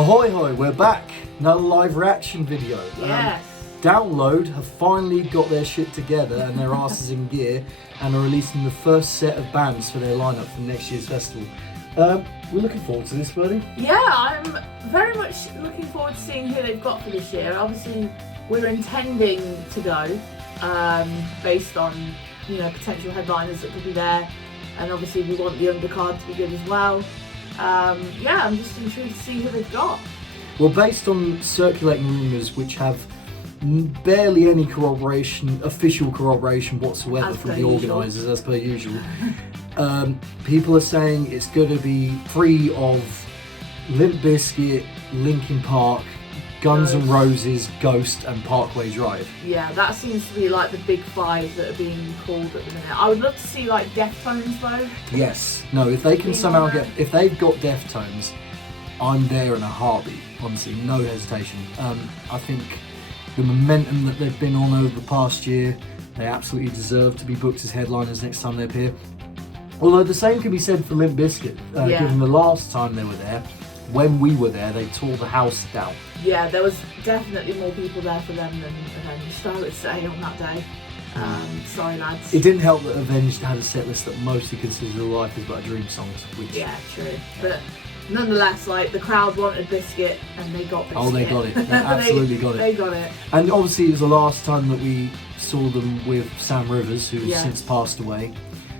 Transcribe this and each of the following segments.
Ahoy hoy, we're back. Another live reaction video. Yes. Download have finally got their shit together and their asses in gear and are releasing the first set of bands for their lineup for next year's festival. We're looking forward to this, buddy. Yeah, I'm very much looking forward to seeing who they've got for this year. Obviously, we're intending to go based on potential headliners that could be there, and obviously we want the undercard to be good as well. Yeah, I'm just intrigued to see who they've got. Well, based on circulating rumours which have barely any official corroboration whatsoever As from per the usual. organisers, as per usual, people are saying it's going to be free of Limp Bizkit, Linkin Park, Guns N' Roses, Ghost and Parkway Drive. Yeah, that seems to be like the big five that are being called at the minute. I would love to see like Deftones though. Yes. No, if they can Being somehow on there. if they've got Deftones, I'm there in a heartbeat, honestly, no hesitation. I think the momentum that they've been on over the past year, they absolutely deserve to be booked as headliners next time they appear. Although the same can be said for Limp Bizkit, Yeah. given the last time they were there, when we were there, they tore the house down. Yeah, there was definitely more people there for them than Avenged, I would say, on that day. Sorry lads. It didn't help that Avenged had a set list that mostly consisted of Life Is But a Dream songs, which... Yeah, true. But nonetheless, like, the crowd wanted Biscuit and they got Biscuit. Oh, they got it. They absolutely got it. They got it. And obviously it was the last time that we saw them with Sam Rivers, who's Yes. since passed away.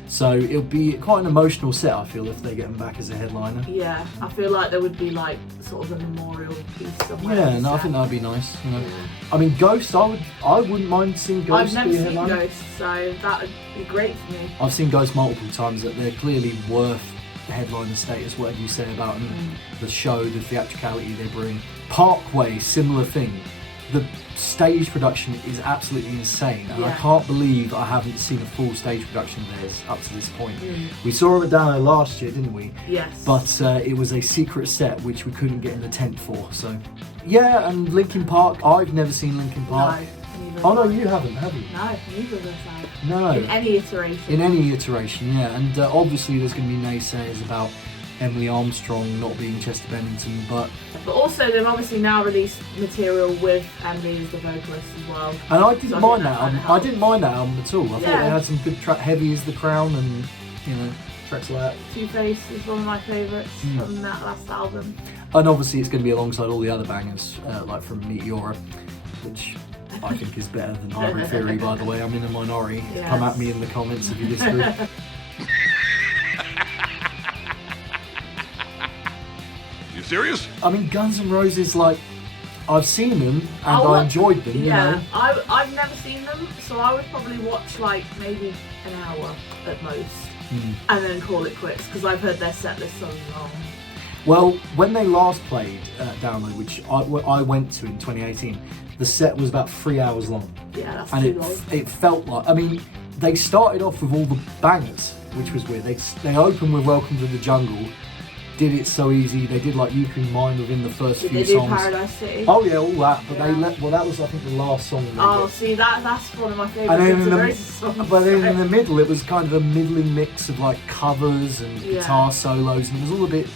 So it'll be quite an emotional set, I feel, if they get him back as a headliner. Yeah, I feel like there would be like sort of a memorial piece somewhere. Yeah, on the no, I set. think that'd be nice. You know, Yeah. I mean, Ghost, I wouldn't mind seeing Ghost I've never be a seen headliner. Ghost, so that would be great for me. I've seen Ghost multiple times. That they're clearly worth headliner status, whatever you say about them. The show, the theatricality they bring. Parkway, similar thing. The stage production is absolutely insane, and I Yeah. can't believe I haven't seen a full stage production of theirs up to this point. We saw them at Dano last year, didn't we? Yes. But it was a secret set which we couldn't get in the tent for. So yeah, and Linkin Park. I've never seen Linkin Park. No, neither Oh no, have I. you haven't, have you? No, neither of us have. No. In any iteration. In any iteration, yeah. And obviously there's going to be naysayers about Emily Armstrong not being Chester Bennington, but also, they've obviously now released material with Emily as the vocalist as well. and I didn't So I mind think that that album. kinda I didn't mind that album at all. I thought Yeah. they had some good track. Heavy as the Crown, and tracks like that. Two Face is one of my favourites Hmm. from that last album. And obviously it's going to be alongside all the other bangers, like from Meteora, which I think is better than Hybrid Theory, by the way. I'm in a minority. Yes. Come at me in the comments if you disagree. You serious? I mean, Guns N' Roses, like, I've seen them and I'll I watch- enjoyed them, you know. I've never seen them, so I would probably watch like maybe an hour at most, and then call it quits because I've heard their set list so long. Well, when they last played Download, which I went to in 2018, the set was about 3 hours long. Yeah, that's And too long. it felt like, I mean, they started off with all the bangers, which was weird. They opened with Welcome to the Jungle, did It So Easy, they did like You Can Mine within the first Did few they do songs. Paradise City? Oh yeah, all that, but Yeah. that was I think the last song they Oh, did. see, that's one of my And favourite then Guns in N' the, Roses songs. but then in so- the middle, it was kind of a middling mix of like covers and Yeah. guitar solos, and it was all a bit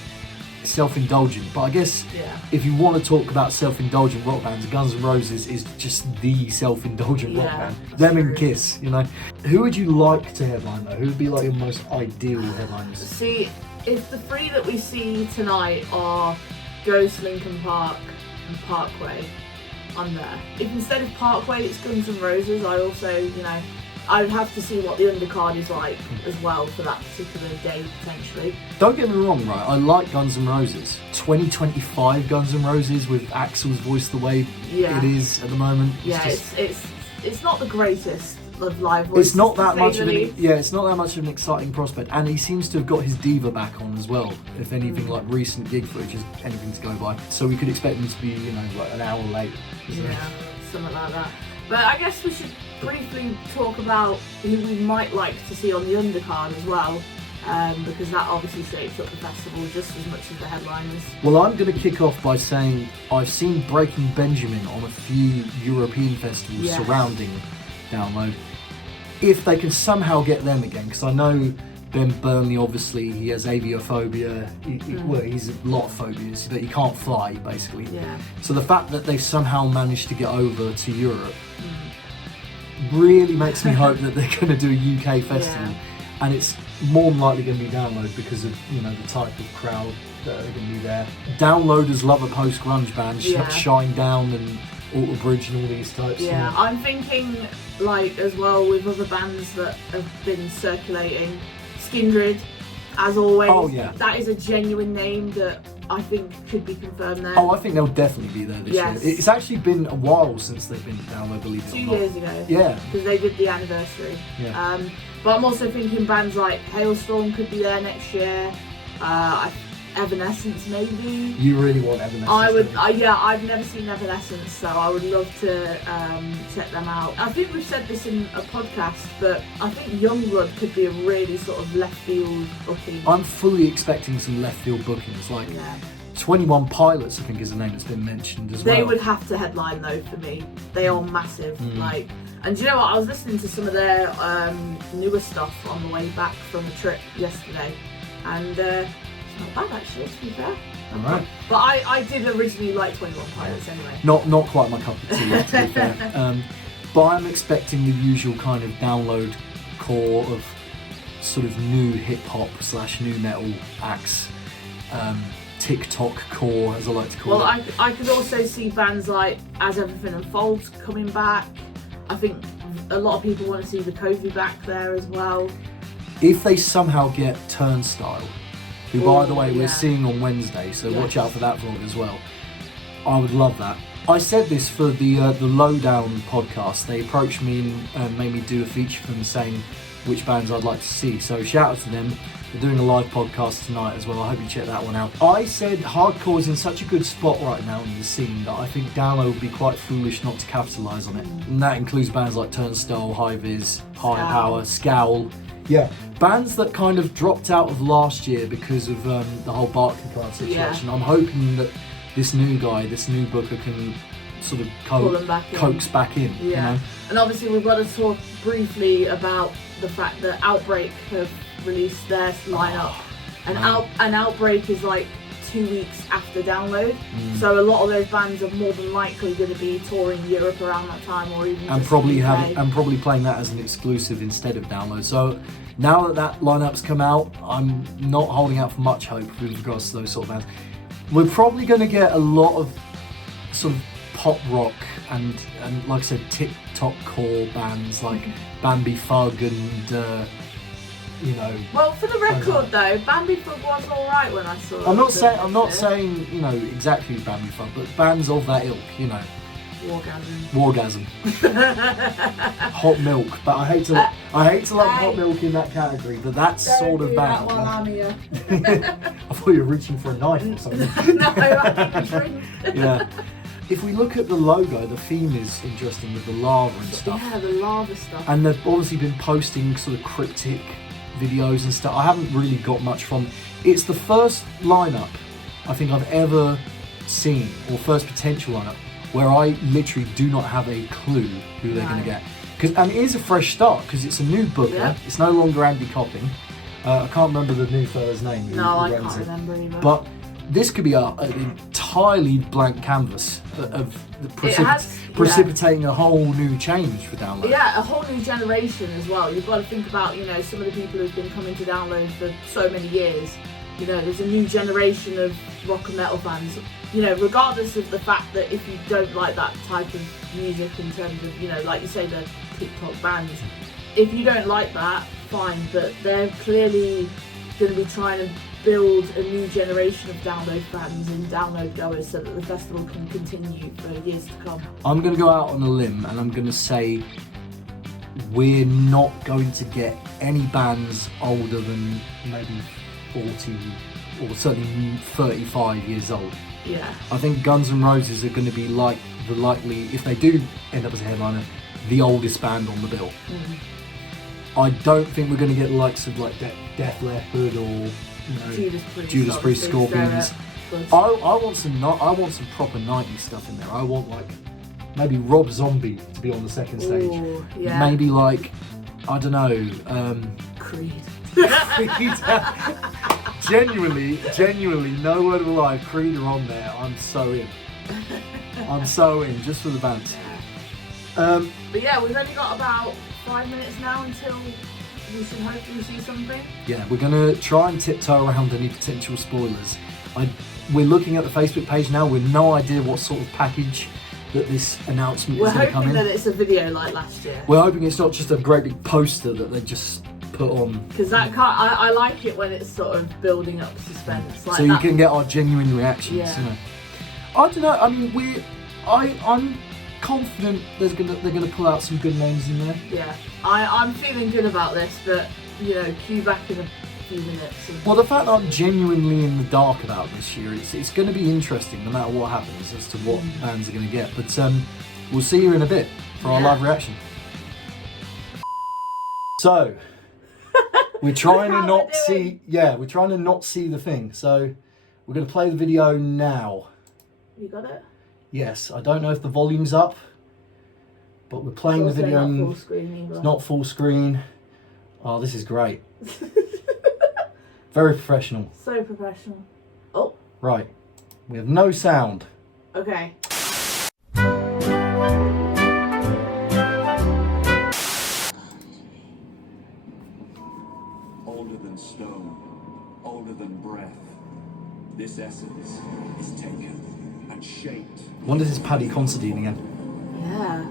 self-indulgent. But I guess Yeah. if you want to talk about self-indulgent rock bands, Guns N' Roses is just the self-indulgent rock Yeah, band. that's Them and true. Kiss, you know. Who would you like to headline though? Who would be like your most ideal headliners? See, if the three that we see tonight are Ghost, Linkin Park, and Parkway, I'm there. If instead of Parkway it's Guns N' Roses, I also, I would have to see what the undercard is like as well for that particular day potentially. Don't get me wrong, right? I like Guns N' Roses. 2025 Guns N' Roses with Axl's voice the way Yeah. it is at the moment. Yeah, just- it's not the greatest of live voices. It's not to that say much the of an least. it's not that much of an exciting prospect, and he seems to have got his diva back on as well. If anything, like recent gig footage is anything to go by, so we could expect him to be, like an hour late. Yeah, something like that. But I guess we should briefly talk about who we might like to see on the undercard as well, because that obviously shapes up the festival just as much as the headliners. Well, I'm going to kick off by saying I've seen Breaking Benjamin on a few European festivals Yes. surrounding Download. If they can somehow get them again, because I know Ben Burnley, obviously, he has aviophobia. He's a lot of phobias, that he can't fly, basically. Yeah. So the fact that they've somehow managed to get over to Europe really makes me hope that they're going to do a UK festival. Yeah. And it's more than likely going to be Download because of, you know, the type of crowd that are going to be there. Downloaders love a post-grunge band, Shine Down and Alter Bridge and all these types. Yeah, I'm thinking, like, as well with other bands that have been circulating, Skindred, as always. Oh, yeah. That is a genuine name that I think could be confirmed there. Oh, I think they'll definitely be there this year. It's actually been a while since they've been Download, believe it or 2 not. years ago. Yeah. Because they did the anniversary. Yeah. But I'm also thinking bands like Hailstorm could be there next year. Evanescence maybe. You really want Evanescence? I would. I've never seen Evanescence, so I would love to check them out. I think we've said this in a podcast, but I think Youngblood could be a really sort of left field booking. I'm fully expecting some left field bookings, like 21 Pilots, I think is a name that's been mentioned as well. They would have to headline though for me. They are massive. Like, and do you know what? I was listening to some of their newer stuff on the way back from a trip yesterday, and it's not bad actually, to be fair. Alright. But I did originally like 21 Pilots anyway. Not quite my cup of tea, to be fair. But I'm expecting the usual kind of Download core of sort of new hip hop / new metal acts. TikTok core, as I like to call it. Well, I could also see bands like As Everything Unfolds coming back. I think a lot of people want to see the Kofi back there as well. If they somehow get Turnstile, who by the way we're seeing on Wednesday, so watch out for that vlog as well. I would love that. I said this for the Lowdown podcast. They approached me and made me do a feature for them saying which bands I'd like to see. So shout out to them. They're doing a live podcast tonight as well. I hope you check that one out. I said hardcore is in such a good spot right now in the scene that I think Download would be quite foolish not to capitalise on it. And that includes bands like Turnstile, High Vis, Higher Power, Scowl. Yeah, bands that kind of dropped out of last year because of the whole Barclaycard situation. I'm hoping that this new guy, this new booker can sort of coax back in. Yeah, you know? And obviously we've got to talk briefly about the fact that Outbreak have released their lineup, and Outbreak is like 2 weeks after Download, so a lot of those bands are more than likely going to be touring Europe around that time, or even probably playing that as an exclusive instead of Download. So now that lineup's come out, I'm not holding out for much hope with regards to those sort of bands. We're probably going to get a lot of sort of pop rock and like I said, TikTok core bands like Bambi Fug and you know. Well, for the record though, Bambi Fug was alright when I saw it. I'm not saying you know exactly Bambi Fug, but bands of that ilk, you know. Wargasm. Hot Milk, but I hate to lump Hot Milk in that category, but that's sort of band. That while I'm here. I thought you were reaching for a knife or something. No, I can drink. Yeah. If we look at the logo, the theme is interesting with the lava and stuff. Yeah, the lava stuff. And they've obviously been posting sort of cryptic videos and stuff. I haven't really got much from. It's the first lineup I think I've ever seen, or first potential lineup, where I literally do not have a clue who they're going to get. And it is a fresh start because it's a new booker. Yeah. It's no longer Andy Copping. I can't remember the new fella's name. No, I can't remember either. But this could be an entirely blank canvas of precipitating a whole new change for Download. Yeah, a whole new generation as well. You've got to think about, you know, some of the people who've been coming to Download for so many years. You know, there's a new generation of rock and metal fans. You know, regardless of the fact that if you don't like that type of music in terms of, you know, like you say, the TikTok bands, if you don't like that, fine, but they're clearly going to be trying to build a new generation of Download fans and Download goers so that the festival can continue for years to come. I'm going to go out on a limb and I'm going to say we're not going to get any bands older than maybe 40 or certainly 35 years old. Yeah. I think Guns N' Roses are going to be like the likely, if they do end up as a headliner, the oldest band on the bill. I don't think we're going to get the likes of like Def Leppard or, you know, Judas Priest, Scorpions. I want some proper 90s stuff in there. I want like maybe Rob Zombie to be on the second stage. Ooh, yeah. Maybe like, I don't know, Creed. Genuinely, no word of a lie. Creed are on there. I'm so in. I'm so in, just for the banter. But yeah, we've only got about 5 minutes now until we should hopefully see something. Yeah, we're gonna try and tiptoe around any potential spoilers. We're looking at the Facebook page now with no idea what sort of package that this announcement We're is going to come hoping in. that it's a video like last year. We're hoping it's not just a great big poster that they just put on. Because that can't. I like it when it's sort of building up suspense. Like So you that. can get our genuine reactions. Yeah. You know. I don't know. I mean, I'm confident they're gonna pull out some good names in there. Yeah, I'm feeling good about this, but you know, cue back in a few minutes. And Well, the fact that I'm genuinely in the dark about this year, it's going to be interesting no matter what happens as to what bands are going to get. But we'll see you in a bit for our Yeah. live reaction. So we're trying to how not we're see. doing. Yeah, we're trying to not see the thing. So we're going to play the video now. You got it. Yes, I don't know if the volume's up, but we're playing the Also video. not full screen either. It's not full screen. Oh, this is great. Very professional. So professional. Oh, Right, we have no sound. okay. Older than stone, older than breath. This essence is taken and shaped. I wonder if it's Paddy Considine again. Yeah.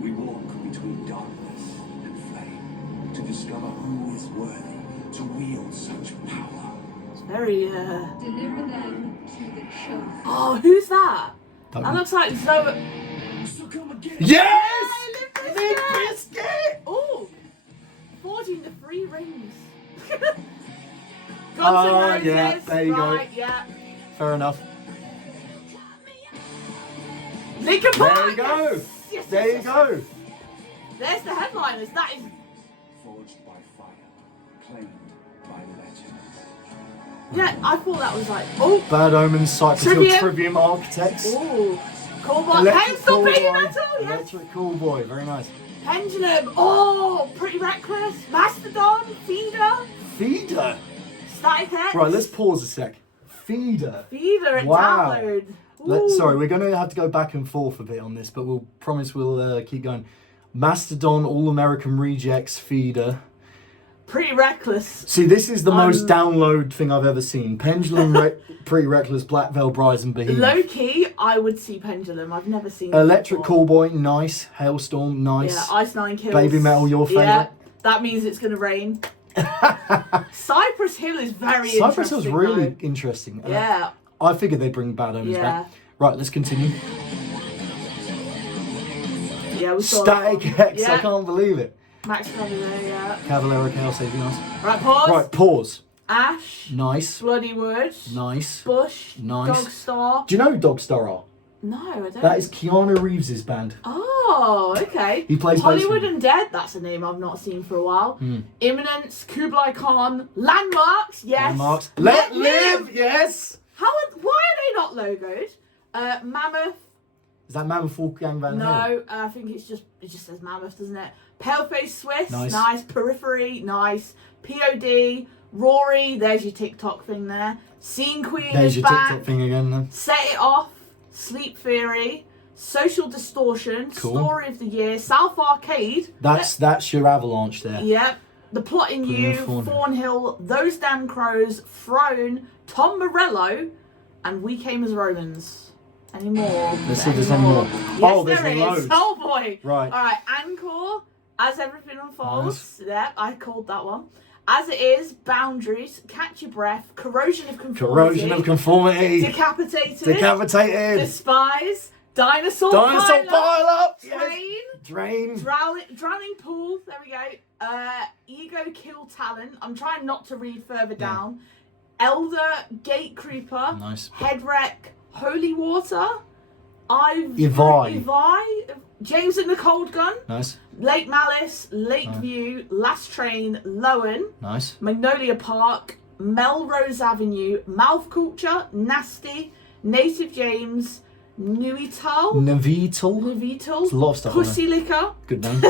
We walk between darkness and flame to discover who is worthy to wield such power. It's very. Deliver them to the chosen. Oh, who's that? Don't That know. looks like Zoe. So come again. Yes! Limp Limp Bizkit! Bizkit! Oh, forging the 3 rings. Guns N' Roses. yeah, there you go. Right, yeah. Fair enough. Linkin Park. There you go. Yes, yes, There yes, you yes. go. There's the headliners. That is. Forged by fire, claimed by legends. Yeah, I thought that was like. Oh. Bad Omens, Cypress Hill Trivium. Trivium Architects. Oh. Callboy. Electric Pencil baby Callboy. metal. Yes. Electric Callboy, very nice. Pendulum. Oh, Pretty Reckless. Mastodon. Feeder. Feeder. Static X. Right, let's pause a sec. Feeder. Feeder and Wow. download. Ooh. Sorry, we're going to have to go back and forth a bit on this, but we'll promise we'll keep going. Mastodon, All American Rejects, Feeder. Pretty Reckless. See, this is the most download thing I've ever seen. Pendulum, Pretty Reckless, Black Veil Brides and Behemoth. Low key, I would see Pendulum. I've never seen them Electric before. Callboy, nice. Hailstorm, nice. Yeah, Ice Nine Kills. Baby Metal, your Yeah, favourite? that means it's gonna rain. Cypress Hill is very Cypress interesting. Hill's really though. interesting. Yeah. I figured they'd bring Bad Omens Yeah. back. Right, let's continue. Yeah, we saw that Static one. X, I Yeah. can't believe it. Max Cavalera, yeah. Cavalera Chaos AV, nice. Right, pause. Right, pause. Ash. Nice. Bloody Woods. Nice. Bush. Nice. Dogstar. Do you know who Dogstar are? No, I don't. That is Keanu Reeves' band. Oh, okay. He plays Hollywood bass. Undead. That's a name I've not seen for a while. Hmm. Imminence. Kublai Khan. Landmarks. Yes. Landmarks. Let live! Yes! Why are they not logoed? Mammoth. Is that Mammoth Wolfgang Van Halen? No, I think it just says Mammoth, doesn't it? Paleface Swiss, Nice. Periphery, nice. POD, Rory, there's your TikTok thing there. Scene Queen There's is your back. TikTok thing again then. Set It Off, Sleep Theory, Social Distortion, Cool. Story of the Year, South Arcade. That's your Avalanche there. Yep. The Plotting Put in You, Thornhill. Thornhill, Those Damn Crows, Throne, Tom Morello, and We Came as Romans. Any more? Let's see if there's any more. Yes, Oh, there's there is. loads. Oh boy. Right. Alright, Encore, As Everything Unfolds. Yep, I called that one. As It Is, Boundaries, Catch Your Breath, Corrosion of Conformity. Corrosion of Conformity. Decapitated. Decapitated. Despise. Dinosaur Dinosaur Pile Pile Up. Train. Drain. Drowning Pool, there we go. Ego Kill Talent. I'm trying not to read further down. Elder Gate Creeper. Nice. Head Wreck. Holy Water. Ivy. James and the Cold Gun. Nice. Lake Malice. Lakeview. Last Train. Lowen. Nice. Magnolia Park. Melrose Avenue. Mouth Culture. Nasty. Native James. Nuital. Navital. Nuvital. There's a lot of stuff on Pussy Liquor. Good name.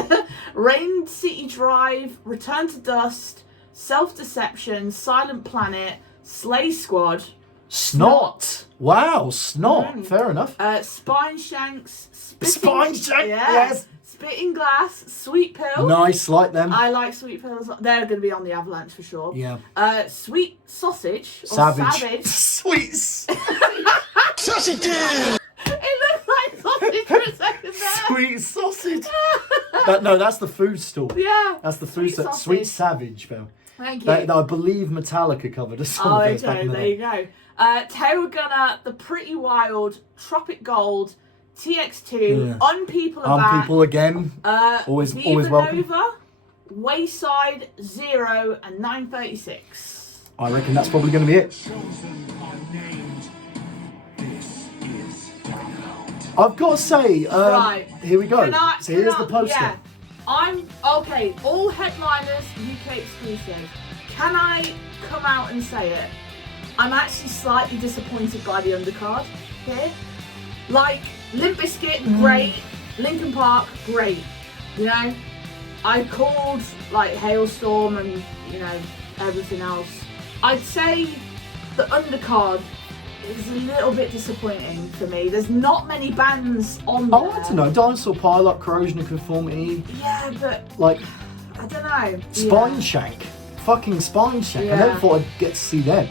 Rain City Drive. Return to Dust. Self-Deception. Silent Planet. Slay Squad. Snot. Wow, Snot. Fair enough. Spine Shanks. Spine Shank, Yeah. yes. Spitting Glass. Sweet Pill. Nice, like them. I like Sweet Pill as well. They're going to be on the Avalanche for sure. Yeah. Sweet Sausage. Or Savage. Savage. Sweet. It looks like sausage for a second there. Sweet sausage. No, that's the food store. Yeah. That's the food Sweet store. sausage. Sweet Savage, Phil. Thank you. I believe Metallica covered a song Oh, of theirs back okay, in the there day. you go. Tail Gunner, The Pretty Wild, Tropic Gold, TX2, Yeah. Unpeople are back. People again. always Viva welcome. Nova, Wayside, Zero, and 936. I reckon that's probably going to be it. Chosen are named. This is Download. I've got to say, Right. here we go. So here's can the poster. Yeah. I'm okay. All headliners, UK exclusive. Can I come out and say it? I'm actually slightly disappointed by the undercard here. Like Limp Bizkit, great. Linkin Park, great. You know, I called like Hailstorm and you know everything else. I'd say the undercard is a little bit disappointing for me. There's not many bands on there. Oh, I don't know. Dinosaur Pilot, Corrosion of Conformity, Yeah, but like I don't know. Spine Yeah. Shank. Fucking Spine Shank. I Yeah. never thought I'd get to see them.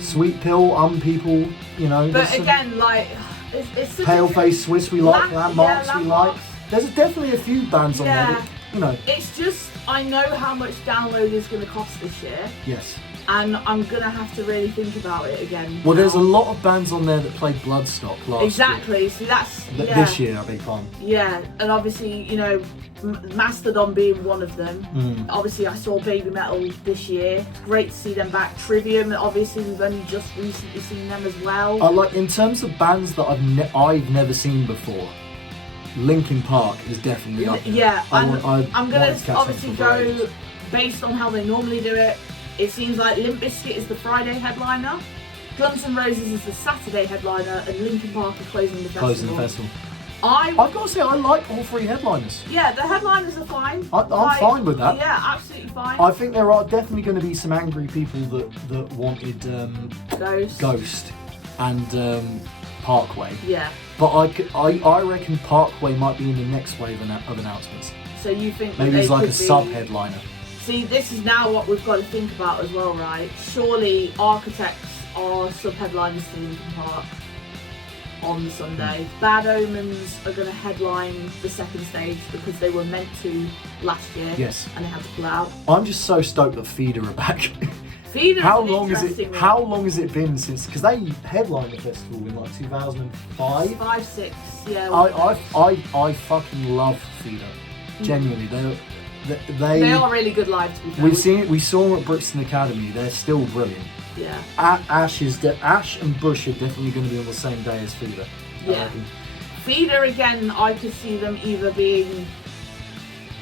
Sweet Pill, People, you know. But there's some again, like it's such a- Paleface Swiss we like, Landmarks we like. Landmarks. There's definitely a few bands on there Yeah. that, you know, It's just I know how much Download is going to cost this year, yes. and I'm going to have to really think about it again. Well, there's a now. lot of bands on there that played Bloodstock last Exactly. See, that's year. yeah. This year, I beg your pardon. Yeah, and obviously, you know, Mastodon being one of them. Obviously, I saw Baby Metal this year. It's great to see them back. Trivium, obviously, we've only just recently seen them as well. I like, in terms of bands that I've never seen before, Linkin Park is definitely up there. Yeah, I'm I'm gonna obviously go based on how they normally do it. It seems like Limp Bizkit is the Friday headliner, Guns N' Roses is the Saturday headliner, and Linkin Park are closing the festival. Closing the festival. I've got to say, I like all three headliners. Yeah, the headliners are fine. I'm fine with that. Yeah, absolutely fine. I think there are definitely going to be some angry people that wanted Ghost and Parkway. Yeah. But I reckon Parkway might be in the next wave of announcements. So you think that Maybe they it's like could a be- sub-headliner. See, this is now what we've got to think about as well, right? Surely Architects are sub-headliners to Linkin Park on the Sunday. Bad Omens are going to headline the second stage because they were meant to last year. Yes. And they had to pull out. I'm just so stoked that Feeder are back. Feeder's How an long is it? interesting one. How long has it been since? Because they headlined the festival in like 2005. 5, 6, yeah. I fucking love Feeder. Genuinely, They are really good live, to be fair. We've seen it. We saw them at Brixton Academy. They're still brilliant. Yeah. Ash and Bush are definitely going to be on the same day as Feeder. I Yeah. reckon. Feeder again, I could see them either being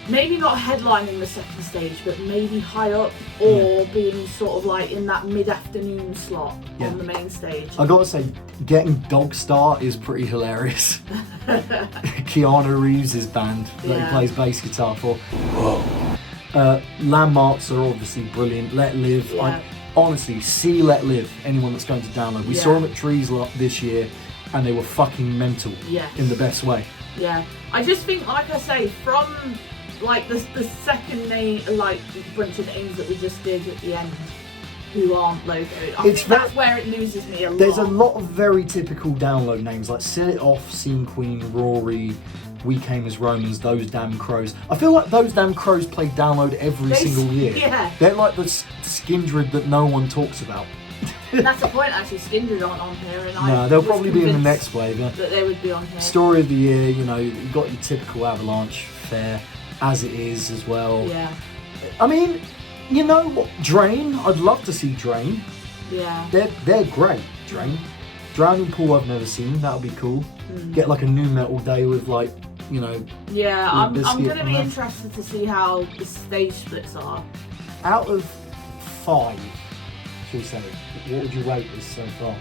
maybe not headlining the second stage, but maybe high up, or being sort of like in that mid-afternoon slot Yeah. on the main stage. I gotta say, getting Dogstar is pretty hilarious. Keanu Reeves' band that Yeah. he plays bass guitar for. Landmarks are obviously brilliant. Let Live. Yeah. Honestly, see Let Live. Anyone that's going to download. We Yeah. saw them at Trees this year, and they were fucking mental. Yes. In the best way. Yeah, I just think, like I say, from like the second like bunch of names that we just did at the end, who aren't logoed, I It's think that's where it loses me a lot. There's a lot of very typical download names like Set It Off, Scene Queen, Rory, We Came as Romans, Those Damn Crows. I feel like Those Damn Crows play download every single year. Yeah. They're like the Skindred that no one talks about. That's the point, actually. Skindred aren't on here, and No, they'll probably be in the next wave. Yeah. that they would be on here. Story of the year, you know, you got your typical Avalanche fare, As It Is as well. Yeah, I mean, you know what? Drain, I'd love to see Drain. yeah. They're great, Drain. Drowning Pool I've never seen, that'll be cool. Get like a new metal day with like, you know, Yeah, I'm Biscuit going to and be that. interested to see how the stage splits are. out of 5, should we say, what would you rate this so far?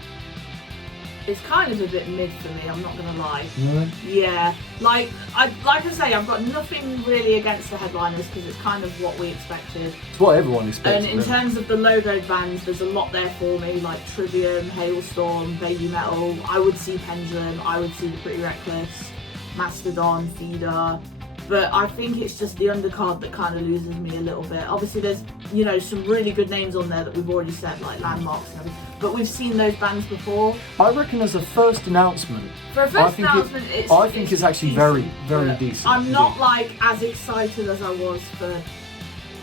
It's kind of a bit mid for me, I'm not gonna lie. Yeah. Yeah, like I say, I've got nothing really against the headliners because it's kind of what we expected. It's what everyone expects. And in terms of the logoed bands, there's a lot there for me, like Trivium, Hailstorm, Baby Metal. I would see Pendulum, I would see the Pretty Reckless, Mastodon, Feeder. But I think it's just the undercard that kind of loses me a little bit. Obviously there's, you know, some really good names on there that we've already said, like Landmarks and everything. But we've seen those bands before. I reckon as a first announcement, For a first announcement, I think it's actually decent, very but decent. I'm not like as excited as I was for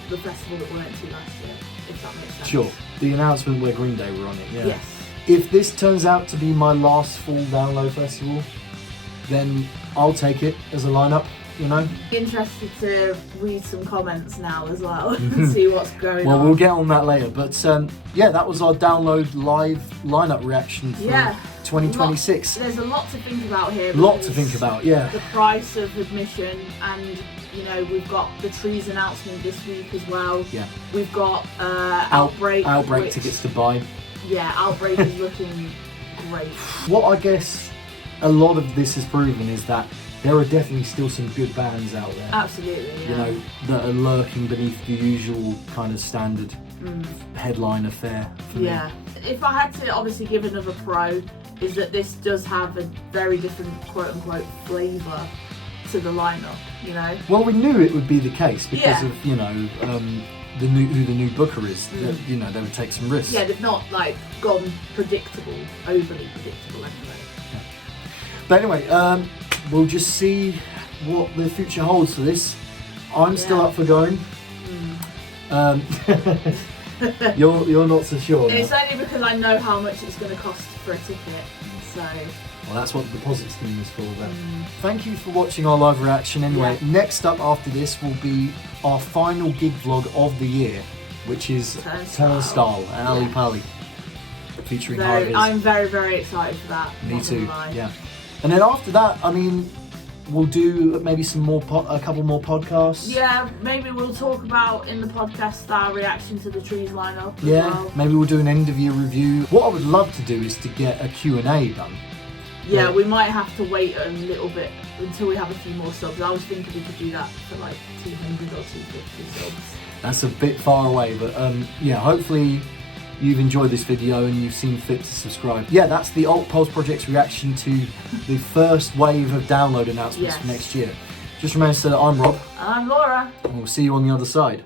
the festival that we went to last year, if that makes sense. Sure. The announcement where Green Day were on it, yeah. Yes. If this turns out to be my last full Download festival, then I'll take it as a lineup, you know? Interested to read some comments now as well and see what's going Well, on. we'll get on that later. But yeah, that was our Download live lineup reaction for Yeah. 2026. There's a lot to think about here. Lot to because think about, yeah. The price of admission, and you know we've got the Trees announcement this week as well. Yeah. We've got Outbreak. Outbreak which- tickets to buy. Yeah, Outbreak is looking great. What I guess a lot of this has proven is that there are definitely still some good bands out there. Absolutely. Yeah. You know, that are lurking beneath the usual kind of standard headline affair. For me. Yeah. If I had to obviously give another pro, is that this does have a very different quote unquote flavour to the lineup, you know? Well, we knew it would be the case because Yeah. of, you know, who the new booker is. That, you know, they would take some risks. Yeah, they've not like gone predictable, overly predictable anyway. But anyway, we'll just see what the future holds for this. I'm still Yeah. up for going. You're not so sure. It's now. only because I know how much it's going to cost for a ticket, so Well, that's what the deposit scheme is for then. Thank you for watching our live reaction. Anyway, Yeah. next up after this will be our final gig vlog of the year, which is Turnstile and Ali Yeah. Pali, featuring High Vis. I'm very, very excited for that. Me not gonna too. lie. Yeah. And then after that, I mean, we'll do maybe some more, a couple more podcasts. Yeah, maybe we'll talk about in the podcast our reaction to the Trees lineup as Yeah, well. maybe we'll do an end of year review. What I would love to do is to get a Q&A done. Yeah, Yeah. we might have to wait a little bit until we have a few more subs. I was thinking we could do that for like 200 or 250 subs. That's a bit far away, but yeah, hopefully you've enjoyed this video and you've seen fit to subscribe. Yeah, that's the Alt Pulse Project's reaction to the first wave of Download announcements for Yes. next year. Just remember that I'm Rob, And I'm Laura. and we'll see you on the other side.